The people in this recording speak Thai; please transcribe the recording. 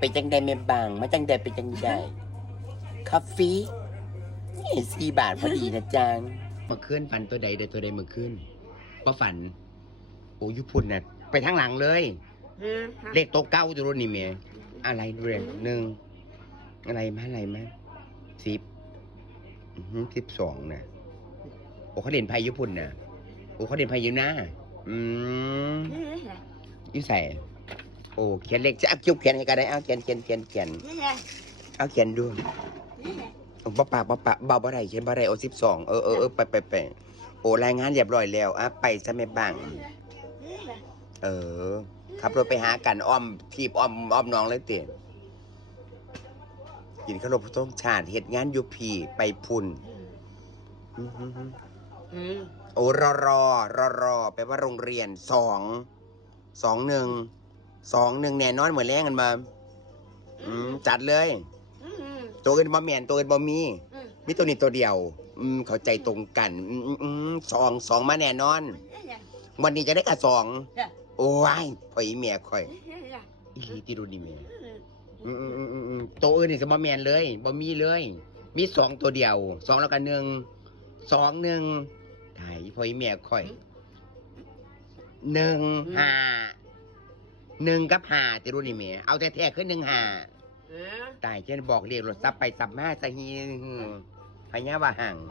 ไปจังใดแม่บางมาจังใดไปจังใดคาเฟ่4 บาทพอดีนะจังเมื่อคืนฝันตัวใดเดี๋ยวตัวใดเมื่อคืนว่าฝันโอ้ยุพุ่นน่ะไปทางหลังเลยเลขโต๊ะเก้าตัวนี่เมียอะไรด้วย1อะไรมา10 12น่ะโอ้เขาเด่นไพ่ยุพุ่นน่ะโอ้เขาเด่นไพ่อยู่นะอยู่ใส่โอ้เขียนเลขจะเอาเขียนให้กันได้เอาเขียนเอาเขียนดูบ่ปากเบาบ่ได้เขียนบ่ได้โอ้12ไปโอ้รายงานเรียบร้อยแล้วอ่ะไปซะแม่บ้างขับรถไปหากันอ้อมทีบอ้อมน้องเลยเตี๋ยกินขนมต้มชาติเฮ็ดงานอยู่พี่ไปพุ่นโอ้รอแปลว่าโรงเรียน21แน่นอนเหมือนแรงกันมาจัดเลยตัวอื่นบ่แม่นตัวอื่นบ่มีตัวนี้ตัวเดียวเข้าใจตรงกันสองมาแน่นอนวันนี้จะได้กับ2โอ้ยพ่ออีเมียข่อยอีหลีที่รู้ดีเมียตัวอื่นนี่สิบ่แม่นเลยบ่มีเลยมี2ตัวเดียว2แล้วก็1ถ่ายพ่ออีเมียข่อย1 กับ5ที่รู้นี่เมียเอาแท้ๆคือ1 5ตายเช่นบอกเรียกรถซับไปซับมาซะฮีพญาว่าห่าง